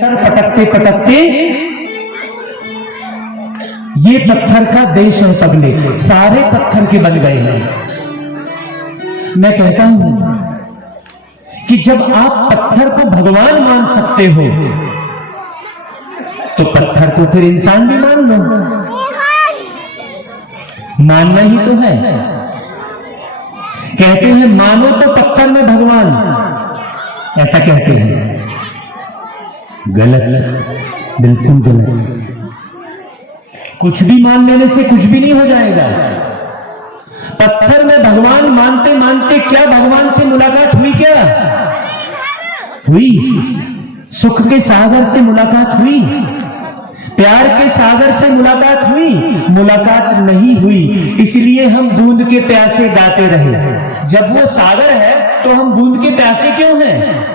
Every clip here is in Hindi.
सर पटकते पटकते ये पत्थर का देश है पगले, सारे पत्थर के बन गए हैं। मैं कहता हूं कि जब आप पत्थर को भगवान मान सकते हो तो पत्थर को फिर इंसान भी मान लो, मानना ही तो है। कहते हैं मानो तो पत्थर में भगवान, ऐसा कहते हैं। गलत, बिल्कुल गलत। कुछ भी मान लेने से कुछ भी नहीं हो जाएगा। पत्थर में भगवान मानते मानते क्या भगवान से मुलाकात हुई? क्या हुई? सुख के सागर से मुलाकात हुई? प्यार के सागर से मुलाकात हुई? मुलाकात नहीं हुई। इसलिए हम बूंद के प्यासे गाते रहे। जब वो सागर है तो हम बूंद के प्यासे क्यों हैं?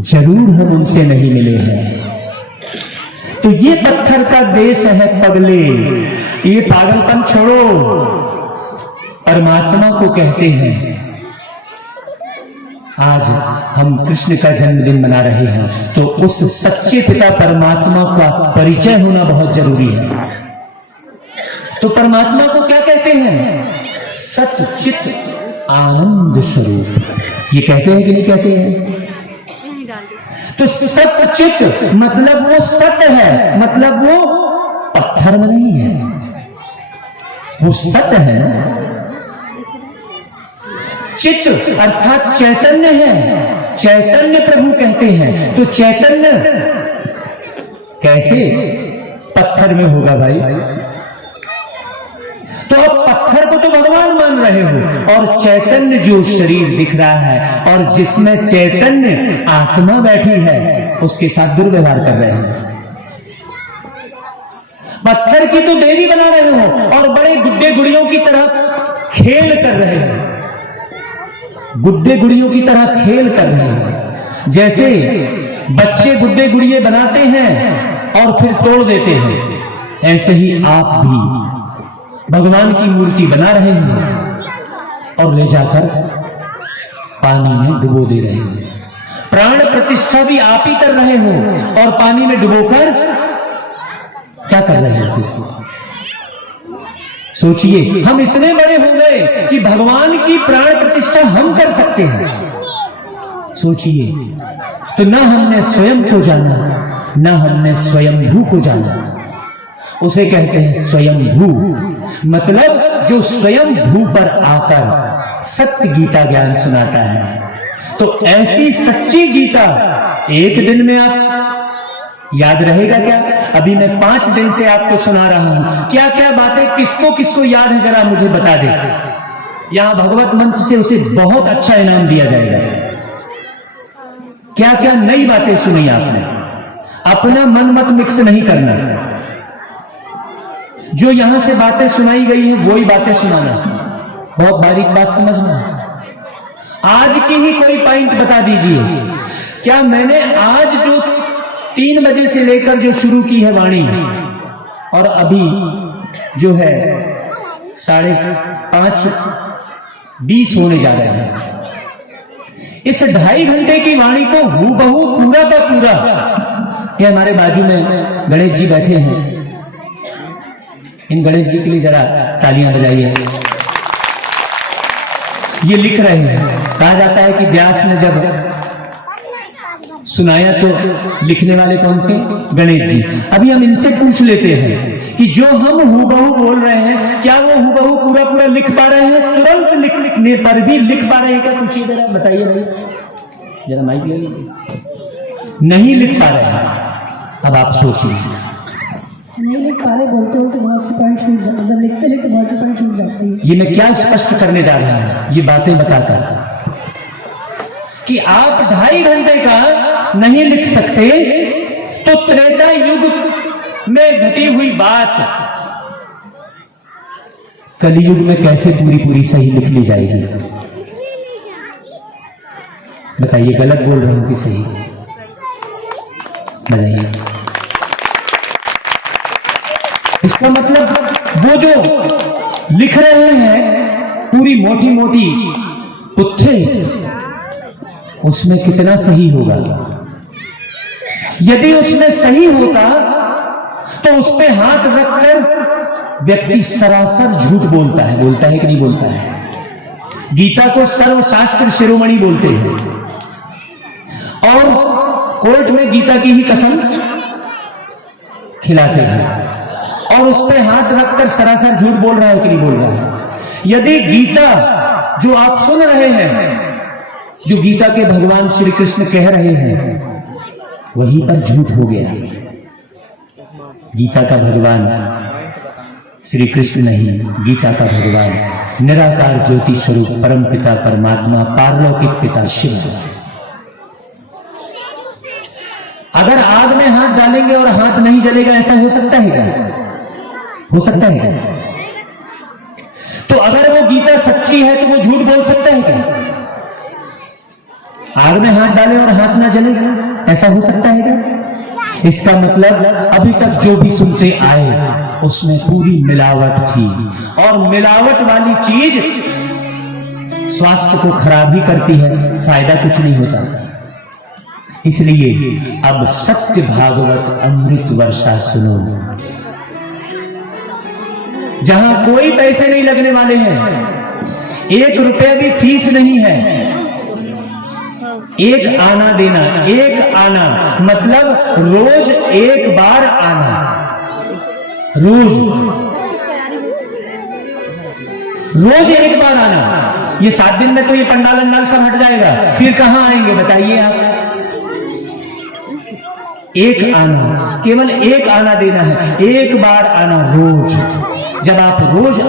जरूर हम उनसे नहीं मिले हैं। तो ये पत्थर का देश है पगले, ये पागलपन छोड़ो, परमात्मा को कहते हैं। आज हम कृष्ण का जन्मदिन मना रहे हैं तो उस सच्चे पिता परमात्मा का परिचय होना बहुत जरूरी है। तो परमात्मा को क्या कहते हैं? सच्चित आनंद स्वरूप। ये कहते हैं कि नहीं कहते हैं? तो सच्चित मतलब वो सत्य है, मतलब वो पत्थर में नहीं है, वो सत्य है। चित अर्थात चैतन्य है, चैतन्य प्रभु कहते हैं। तो चैतन्य कैसे पत्थर में होगा भाई? तो अब पत्थर को तो भगवान मान रहे हो और चैतन्य जो शरीर दिख रहा है और जिसमें चैतन्य आत्मा बैठी है उसके साथ दुर्व्यवहार कर रहे हैं। पत्थर की तो देवी बना रहे हो और बड़े गुड्डे गुड़ियों की तरह खेल कर रहे हैं, गुड्डे गुड़ियों की तरह खेल कर रहे हैं। जैसे बच्चे गुड्डे गुड़िये बनाते हैं और फिर तोड़ देते हैं, ऐसे ही आप भी भगवान की मूर्ति बना रहे हैं और ले जाकर पानी में डुबो दे रहे हैं। प्राण प्रतिष्ठा भी आप ही कर रहे हो और पानी में डुबोकर क्या कर रहे हो? सोचिए, हम इतने बड़े हो गए कि भगवान की प्राण प्रतिष्ठा हम कर सकते हैं। सोचिए, तो ना हमने स्वयं को जाना, ना हमने स्वयंभू को जाना। उसे कहते हैं स्वयंभू, मतलब जो स्वयंभू पर आकर सत्य गीता ज्ञान सुनाता है। तो ऐसी सच्ची गीता एक दिन में आप याद रहेगा क्या? अभी मैं 5 दिन से आपको सुना रहा हूं, क्या क्या बातें किसको किसको याद है जरा मुझे बता दे। यहां भगवत मंच से उसे बहुत अच्छा इनाम दिया जाएगा। क्या क्या नई बातें सुनी आपने? अपना मन मत मिक्स नहीं करना, जो यहां से बातें सुनाई गई है वही बातें सुनाना। बहुत बारीक बात समझना। आज की ही कोई पॉइंट बता दीजिए। क्या मैंने आज जो 3 बजे से लेकर जो शुरू की है वाणी और अभी जो है 5:30 होने जा रहे हैं, इस 2.5 घंटे की वाणी को हूबहू पूरा का पूरा, ये हमारे बाजू में गणेश जी बैठे हैं, इन गणेश जी के लिए जरा तालियां बजाइए। ये लिख रहे हैं। कहा जाता है कि व्यास ने जब सुनाया तो लिखने वाले कौन थे? गणेश जी। अभी हम इनसे पूछ लेते हैं कि जो हम हूबहू बोल रहे हैं क्या वो हूबहू पूरा पूरा लिख पा रहे हैं? तुरंत लिखने पर भी लिख पा रहे हैं क्या? पूछिए जरा, बताइए भाई, जरा माइक ले लीजिए। नहीं लिख पा रहे हैं। अब आप सोचिए, नहीं लिख पा रहे, बोलते हो तो बहुत सी पॉइंट छूट जाती है, मतलब लिखते लिखते बहुत सी पॉइंट छूट जाती है। ये मैं क्या स्पष्ट करने जा रहा हूं? ये बातें बताकर कि आप 2.5 घंटे का नहीं लिख सकते तो त्रेता युग में घटी हुई बात कलयुग में कैसे पूरी पूरी सही लिख ली जाएगी? बताइए, गलत बोल रहा हूं कि सही? बताइए। इसका मतलब वो जो लिख रहे हैं पूरी मोटी मोटी पुत्थे, उसमें कितना सही होगा? यदि उसमें सही होता तो उस पे हाथ रखकर व्यक्ति सरासर झूठ बोलता है कि नहीं बोलता है। गीता को सर्वशास्त्र शिरोमणि बोलते हैं और कोर्ट में गीता की ही कसम खिलाते हैं और उस पे हाथ रखकर सरासर झूठ बोल रहा है कि नहीं बोल रहा है। यदि गीता जो आप सुन रहे हैं, जो गीता के भगवान श्री कृष्ण कह रहे हैं, वहीं पर झूठ हो गया। गीता का भगवान श्री कृष्ण नहीं, गीता का भगवान निराकार ज्योति स्वरूप परम पिता परमात्मा पारलौकिक पिता शिव। अगर आग में हाथ डालेंगे और हाथ नहीं जलेगा, ऐसा हो सकता है क्या? हो सकता है क्या? तो अगर वो गीता सच्ची है तो वो झूठ बोल सकता है क्या? आग में हाथ डाले और हाथ ना जले, ऐसा हो सकता है क्या? इसका मतलब अभी तक जो भी सुनते आए उसमें पूरी मिलावट थी और मिलावट वाली चीज स्वास्थ्य को खराब ही करती है, फायदा कुछ नहीं होता। इसलिए अब सत्य भागवत अमृत वर्षा सुनो, जहां कोई पैसे नहीं लगने वाले हैं, 1 रुपया भी फीस नहीं है। एक आना देना, एक आना मतलब रोज एक बार आना, रोज एक बार आना। ये 7 दिन में तो ये पंडाल अंडाल सब हट जाएगा, फिर कहां आएंगे बताइए आप? एक आना, केवल एक आना देना है, एक बार आना रोज। जब आप रोज